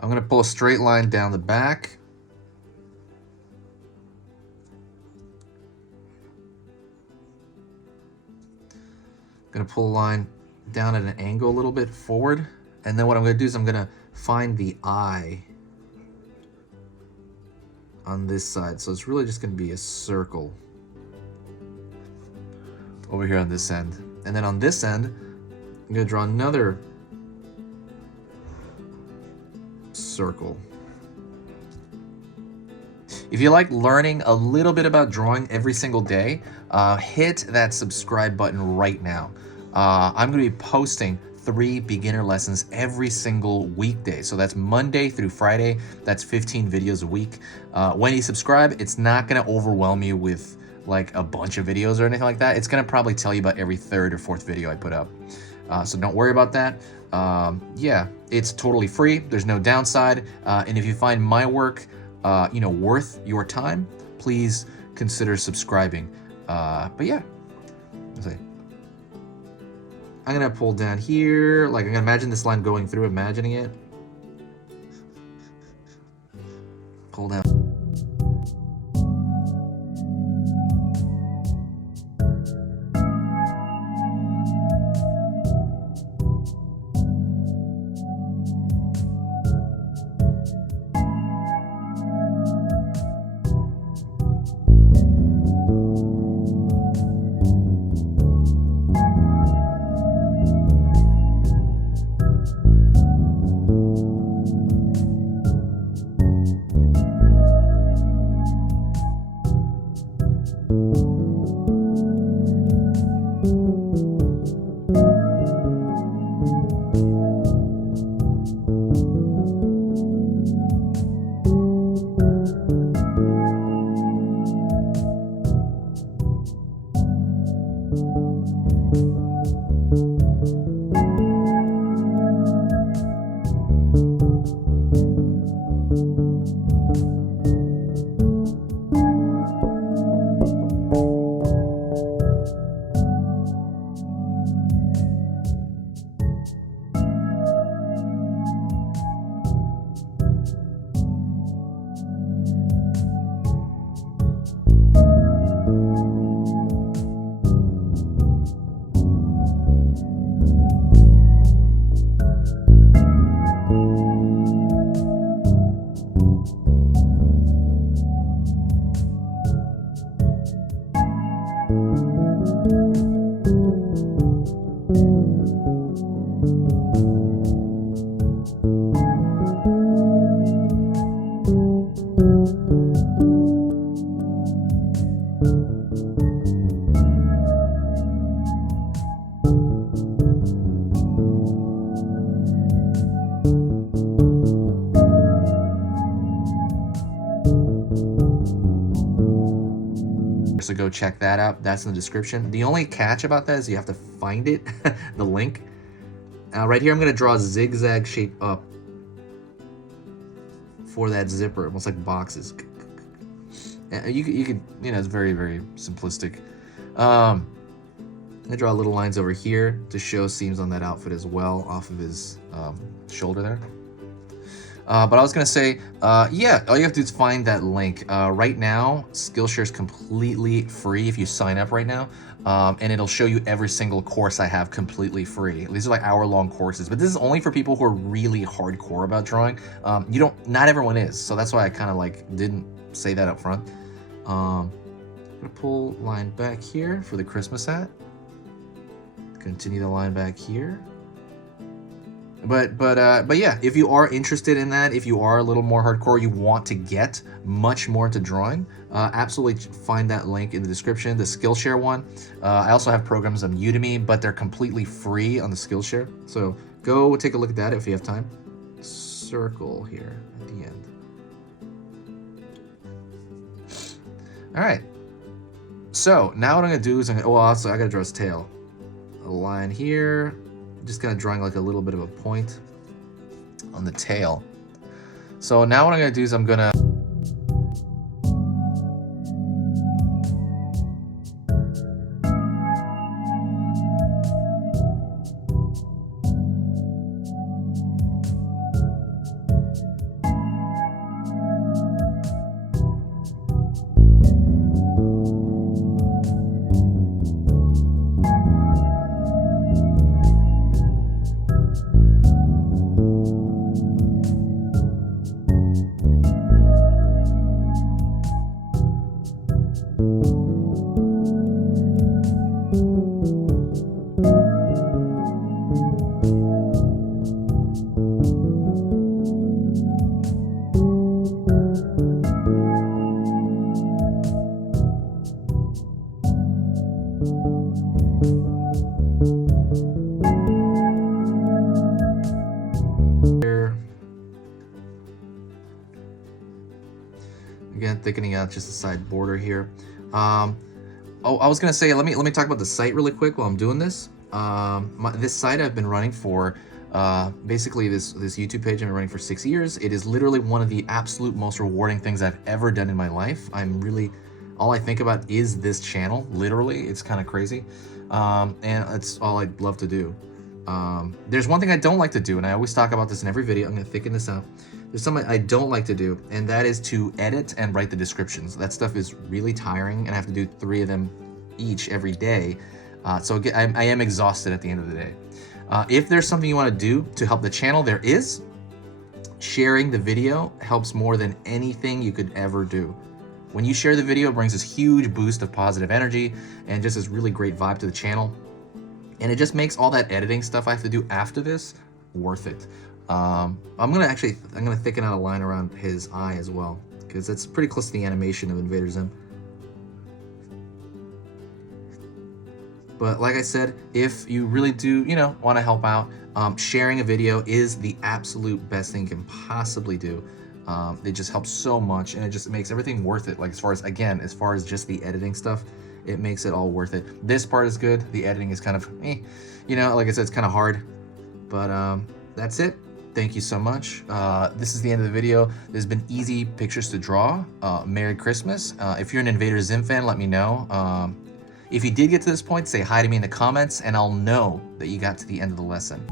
I'm gonna pull a straight line down the back. Gonna pull a line down at an angle a little bit forward. And then what I'm gonna do is I'm gonna find the eye on this side. So it's really just gonna be a circle over here on this end. And then on this end, I'm gonna draw another circle. If you like learning a little bit about drawing every single day, hit that subscribe button right now. I'm going to be posting 3 beginner lessons every single weekday. So that's Monday through Friday. That's 15 videos a week. When you subscribe, it's not going to overwhelm you with like a bunch of videos or anything like that. It's going to probably tell you about every 3rd or 4th video I put up. So don't worry about that. Yeah, it's totally free. There's no downside. And if you find my work worth your time, please consider subscribing. But yeah, let's see. I'm gonna pull down here, like I'm gonna imagine this line going through, imagining it. Pull down. So go check that out. That's in the description. The only catch about that is you have to find it, the link. Right here, I'm gonna draw a zigzag shape up for that zipper, almost like boxes. You could, it's very, very simplistic. I draw little lines over here to show seams on that outfit as well, off of his shoulder there. But I was gonna say, yeah, all you have to do is find that link. Right now, Skillshare is completely free if you sign up right now, and it'll show you every single course I have completely free. These are like hour-long courses, but this is only for people who are really hardcore about drawing. Not everyone is, so that's why I kind of like didn't say that up front. I'm gonna pull line back here for the Christmas hat. Continue the line back here. But yeah, if you are interested in that, if you are a little more hardcore, you want to get much more into drawing, absolutely find that link in the description, the Skillshare one. I also have programs on Udemy, but they're completely free on the Skillshare. So go take a look at that if you have time. Circle here at the end. All right. So now what I'm gonna do is I gotta draw his tail. A line here. Just kind of drawing like a little bit of a point on the tail. So now what I'm gonna do is I'm gonna Again, thickening out just the side border here. Oh, I was gonna say, let me talk about the site really quick while I'm doing this. This site I've been running for, basically this YouTube page I've been running for 6 years. It is literally one of the absolute most rewarding things I've ever done in my life. All I think about is this channel, literally. It's kind of crazy. And it's all I'd love to do. There's one thing I don't like to do, and I always talk about this in every video. I'm gonna thicken this out. There's something I don't like to do, and that is to edit and write the descriptions. That stuff is really tiring, and I have to do 3 of them each every day. So I am exhausted at the end of the day. If there's something you want to do to help the channel, there is. Sharing the video helps more than anything you could ever do. When you share the video, it brings this huge boost of positive energy and just this really great vibe to the channel. And it just makes all that editing stuff I have to do after this worth it. I'm gonna thicken out a line around his eye as well, because it's pretty close to the animation of Invader Zim. But like I said, if you really do, want to help out, sharing a video is the absolute best thing you can possibly do. It just helps so much, and it just makes everything worth it. Like as far as just the editing stuff, it makes it all worth it. This part is good. The editing is kind of, like I said, it's kind of hard. But that's it. Thank you so much. This is the end of the video. There's been easy pictures to draw. Merry Christmas. If you're an Invader Zim fan, let me know. If you did get to this point, say hi to me in the comments, and I'll know that you got to the end of the lesson.